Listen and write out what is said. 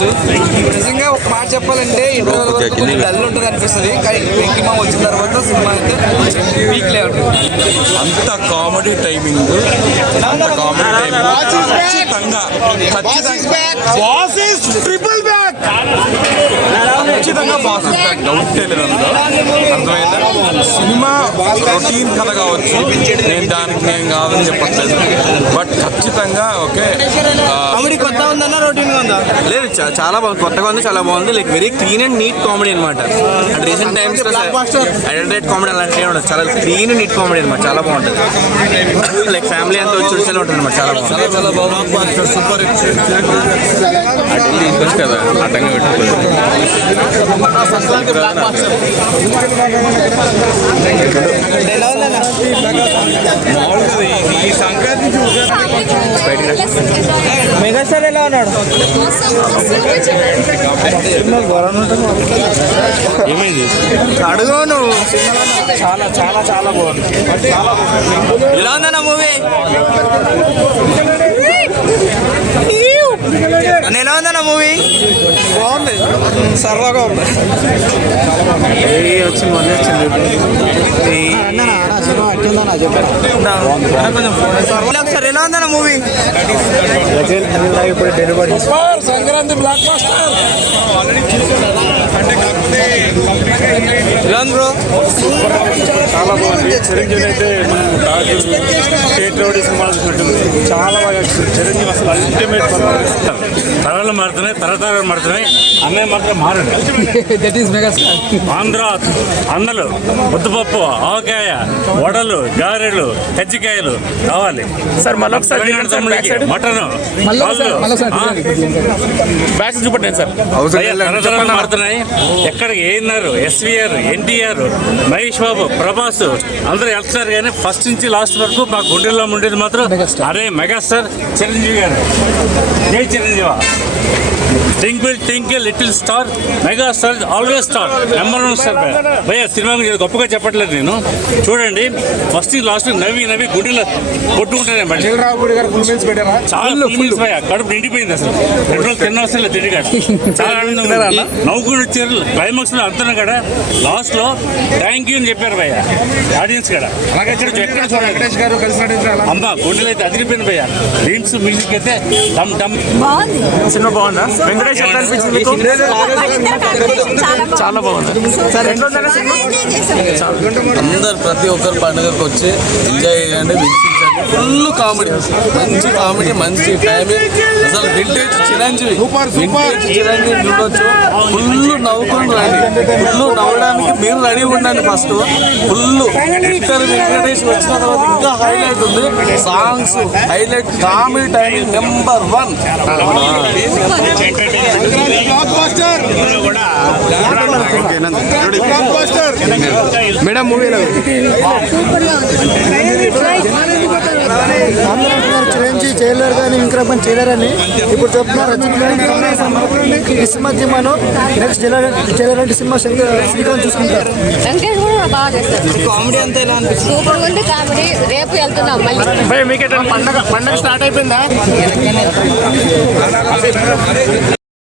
చూడొచ్చు. నిజంగా ఒక మాట చెప్పాలంటే ఇంటర్వెల్ వరకు కొంచెం డల్ ఉంటుంది అనిపిస్తుంది, కానీ వెంకీ మామ వచ్చిన తర్వాత సినిమా అయితే పీక్ లే ఉంటుంది. అంత కామెడీ టైమింగ్, అంత కామెడీ టైమింగ్ ఖచ్చితంగా బాస్ ఇస్ బ్యాక్, డౌట్ లేదు అందులో. అర్థమైందా? సినిమా రొటీన్ కథ కావచ్చు, నేను దానికి నేను కాదని చెప్పట్లేదు, బట్ ఖచ్చితంగా ఓకే. కొత్త ఉందన్న రొటీన్ ఉందా? లేదు, చాలా బాగుంది, కొత్తగా ఉంది, చాలా బాగుంది. Like very clean and neat comedy అనమాట. And recent times identity comedy అలాంటివి ఉండదు, చాలా క్లీన్ అండ్ నీట్ కామెడీ అనమాట, చాలా బాగుంటుంది. లైక్ ఫ్యామిలీ అంతా వచ్చి చూసేలా ఉంటుంది అనమాట, చాలా బాగుంది. సూపర్ కదా, అడ్డంగా పెట్టుకోలేదు. ఈ సంక్రాంతి మెగాస్టార్ ఎలా ఉన్నాడు? ఏమైంది అడుగు నువ్వు. చాలా చాలా చాలా బాగుంది. ఎలా ఉందన్న మూవీ? ఎలా ఉందన్న మూవీ? బాగుంది, సరదాగా ఉంది. వచ్చింది మళ్ళీ వచ్చింది. ఒకసారి ఎలా ఉందన్న మూవీ? Sankranti blockbuster. ఎలా బ్రో? చాలా బాగుంది. చిరంజీవి అయితే మనం స్టేట్ రౌడీ సినిమా చూసినట్టుంది, చాలా బాగా వచ్చింది. చిరంజీవి అసలు అల్టిమేట్. తరాలు మారుతున్నాయి, తరతరాలు మారుతున్నాయి, అన్నయ్య మాత్రం మారండి. ఆంధ్ర అన్నలు ముద్దపప్పు, ఆవకాయ, వడలు, గారెలు, కజ్జికాయలు కావాలి సార్. మళ్ళొకసారి మటన్ బ్యాచ్ చూపండి సార్. తరతరాలు మారుతున్నాయి. ఎక్కడికి ఏన్నారు, ఎస్వీఆర్, ఎన్టీఆర్, మహేష్ బాబు, ప్రభాస్ అందరూ వెళ్తున్నారు, కానీ ఫస్ట్ నుంచి లాస్ట్ వరకు మా గుండెల్లో ఉండేది మాత్రం అరే మెగాస్టార్ చిరంజీవి గారు. జై Chiranjeevi. Twinkle twinkle little star, mega star, always star, number 1 star. భయ్యా సినిమా గురించి గొప్పగా చెప్పట్లేదు నేను, చూడండి ఫస్ట్ లాస్ట్ నవ్వి నవ్వి గుండెలో కొట్టుకుంటానే. చాలా ఫుల్స్ భయ్యా, కడుపు నిండిపోయింది అసలు. 2 రోజులు తిన్న అవసరం తిరిగాడు, చాలా ఆనందంగా నవ్వుకుని వచ్చారు. క్లైమాక్స్ లో అంతా కూడా లాస్ట్ లో థ్యాంక్ యూ అని చెప్పారు భయ్యా ఆడియన్స్ కూడా. అలాగే ఎక్కడ చూడండి అమ్మ గుండెలు అయితే అదిరిపోయింది భయ్యా. డ్రీమ్స్ మ్యూజిక్ అయితే డమ్ డమ్. సినిమా బాగుందా? వెంకటేష్ ఎట్లా అనిపించింది? చాలా బాగుంది. అందరు ప్రతి ఒక్కరు పండుగకు వచ్చి ఎంజాయ్ చేయండి, వీక్షించండి. ఫుల్ కామెడీ, మంచి కామెడీ, మంచి టైమింగ్. అసలు వింటేజ్ చిరంజీవి చూడొచ్చు. ఫుల్ నవ్వుకొని రండి, ఫుల్ నవ్వడానికి మీరు రెడీ ఉండండి. ఫస్ట్ ఫుల్ విక్టర్ వెంకటేష్ వచ్చిన తర్వాత ఇంకా హైలైట్ ఉంది. Songs highlight, comedy timing number 1. Madam మూవీలో చిరంజీవి చేయలేరు కానీ విక్రమన్ చేయలేరని ఇప్పుడు చెప్తున్నారు. ఈ సినిమా సినిమాను నెక్స్ట్ చేయలేరంటే సినిమా శ్రీకాంత్ చూసుకుంటారు. వెంకటేష్ కూడా బాగా చేస్తారు. కామెడీ అంతా ఎలా అనిపిస్తుంది? సూపర్ ఉంది కామెడీ. రేపు వెళ్తున్నాం మళ్ళీ. పండగ స్టార్ట్ అయిపోయిందా?